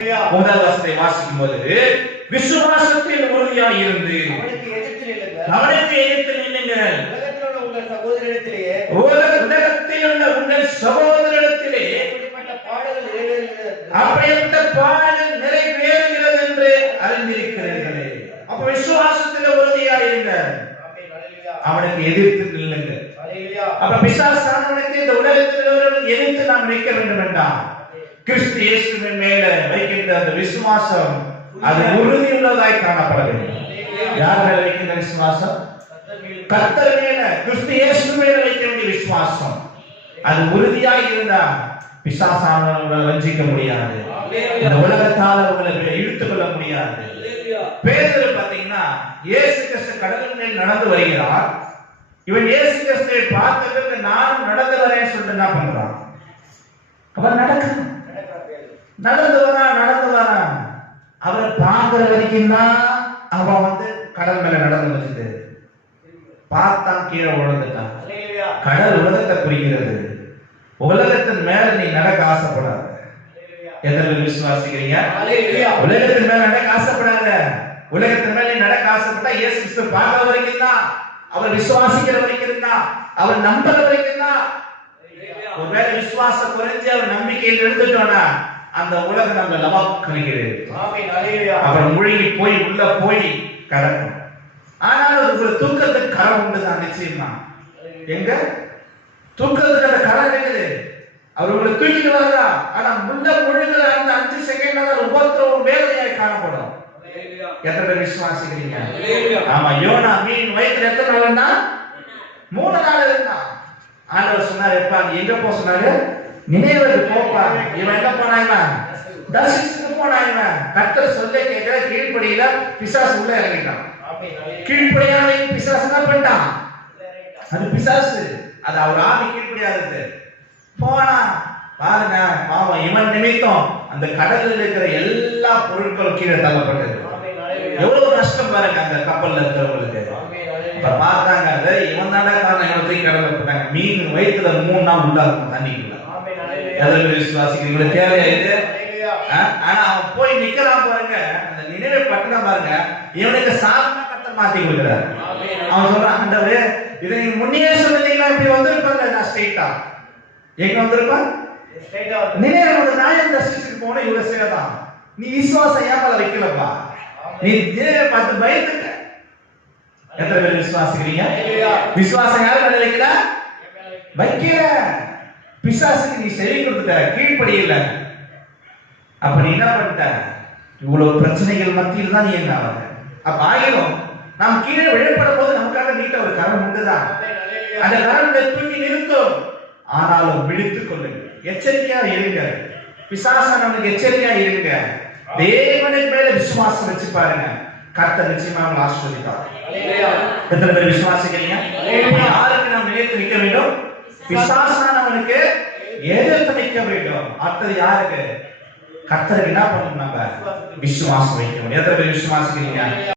முதல் வசனத்தை வாசிக்கும் போது விசுவாசத்தில் உறுதியாக இருந்து அவனுக்கு எதிர்த்து நில்லுங்கள். உலகத்தில் உள்ள உங்கள் சகோதரத்திலே அப்படிப்பட்ட பாடல் நிறைவேறுகிறது என்று அறிந்திருக்கிறீர்களே. அப்ப விசுவாசத்தில் உறுதியாக இருங்க, அவனுக்கு எதிர்த்து நில்லுங்கள். அப்ப பிசாசானவனுக்கு இந்த உலகத்தில் எதிர்த்து நாம் நிற்க வேண்டும் என்றால் கிறிஸ்து இயேசுவின் மேல வைக்கின்ற அந்த விசுவாசம் அது உறுதியுள்ளதாய் காணப்பட வேண்டும். யார் மேல வைக்கின்ற விசுவாசம்? கர்த்தர் மேல, கிறிஸ்து இயேசு மேல வைக்க வேண்டிய விசுவாசம் அது உறுதியாய் இருந்தா பிசாசானவர்களை வஞ்சிக்க முடியாது, இந்த உலகத்தால் அவர்களை இழுத்துக் கொள்ள முடியாது. பேதுரு பாத்தீங்கன்னா இயேசு கிறிஸ்து கடலின் மேல் நடந்து வருகிறார். இவன் இயேசு கிறிஸ்துவை பார்த்துட்டு நானும் நடந்து வரேன்னு சொல்லிட்டு என்ன பண்றான்? அவன் நடந்து வரான். அவரை பார்க்கிற வரைக்கும் தான் அவன் கடல் மேல நடந்து வச்சுட்டு பார்த்தான், கீழே விழுந்துட்டான். கடல் உலகத்தை குறிக்கிறது. உலகத்தின் மேல நீ நடக்க ஆசைப்படாத. எத்தனை விசுவாசிக்கிறீங்க? உலகத்தின் மேல நடக்க ஆசைப்படாத. உலகத்தின் மேல நீ நடக்க ஆசைப்பட்டா இயேசு கிறிஸ்து பார்க்கிற வரைக்கும் தான், அவர் விசுவாசிக்கிற வரைக்கும் தான், அவர் நம்புற வரைக்கும் தான். ஒருவேளை விசுவாசம் குறைஞ்சு அவர் நம்பிக்கையில் இருந்துட்டோம்னா அந்த உலகம் நம்ம லவாக்கிறது, அப்புறம் மூழ்கி போய் உள்ள போய் கடக்கும். ஆனால் ஒரு தூக்கத்துக்கு கரை உண்டுதான் நிச்சயமா. எங்க தூக்கத்துக்கு அந்த கரை இருக்குது, அவர் உங்களை தூக்கிட்டு வரா. ஆனா முள்ள முழுகிற அந்த 5 செகண்ட் உபத்திரவம் வேதனையாய் காணப்படும். எத்தனை பேர் விசுவாசிக்கிறீங்க? ஆமா, யோனா மீன் வயிற்றுல எத்தனை நாள் இருந்தா? 3 நாள் இருந்தான். ஆண்டவர் சொன்னார், எப்பா நீ எங்க போக சொன்னாரு? நினைவுக்கு போப்பா. இவன் எங்க போனாங்க? தர்சிச்சுக்கு போனாங்க. கர்த்தர் சொல்ல கேட்கிற கீழ்ப்படியில பிசாசு உள்ள இறங்கிட்டான். கீழ்ப்படியான பிசாசு என்ன பண்ணிட்டான்? அது பிசாசு, அது அவர் ஆவி கீழ்ப்படியாதது. போனா பாருங்க, பாவம் இவன் நிமித்தம் அந்த கடலில் இருக்கிற எல்லா பொருட்களும் கீழே தள்ளப்பட்டது. எவ்வளவு நஷ்டம் பாருங்க அந்த கப்பல்ல இருக்கிறவங்களுக்கு. பார்த்தாங்க, இவன் தானே காரணம், இவனை தூக்கி கடல்ல போட்டாங்க. மீன் வயிற்றுல 3 நாள் உள்ள இருக்கும் தண்ணிக்குள்ள. விசுவாசிக்கிறீங்களா? தேவையா இது? ஆனா அவன் போய் நிக்கிறான் பாருங்க, அந்த நினைவை பட்டுனா பாருங்க, இவனுக்கு சாதனா கட்ட மாத்தி கொடுக்கிறார். அவன் சொல்றான், ஆண்டவரே இதை நீங்க முன்னே சொல்லிட்டீங்களா, இப்படி வந்திருப்பாங்க. நான் ஸ்ட்ரெயிட்டா எங்க வந்திருப்பான்? நினைவு நாயம் தர்சிச்சுக்கு போன இவ்வளவு சேதான். நீ விசுவாசம் ஏமால வைக்கலப்பா, நீ பார்த்து பயந்துக்க. எத்தனை பேர் விசுவாசிக்கிறீங்க? விசுவாசம் யாரு மேல வைக்கல? வைக்கல. பிசாசுக்கு நீ செவி கொடுத்துட்ட, கீழ்ப்படியில. அப்ப நீ என்ன பண்ணிட்ட? இவ்வளவு பிரச்சனைகள் மத்தியில் தான் நீ என்ன ஆகுது. அப்ப ஆகிரும் நாம் கீழே விழப்படும் போது நமக்காக நீட்ட ஒரு கரம் உண்டுதான். அந்த கரத்தை தூக்கி நிறுத்தும். ஆனாலும் விழித்துக் கொள்ளுங்க, எச்சரிக்கையா இருங்க. பிசாசா நமக்கு எச்சரிக்கையா இருங்க. தேவனின் மேல விசுவாசம் வச்சு பாருங்க, கர்த்தர் நிச்சயமா நம்மளை ஆசீர்வதிப்பார். எத்தனை பேர் விசுவாசிக்கிறீங்க? யாருக்கு நாம் நிலைத்து நிற்க வேண்டும்? பிசாசானவனுக்கு எதிர்த்து நிற்க வேண்டும். அடுத்தது யாருக்கு? கர்த்தருக்கு என்ன பண்ணணும்? நம்ம விசுவாசம் வைக்கணும். எத்தனை பேர் விசுவாசிக்கிறீங்க?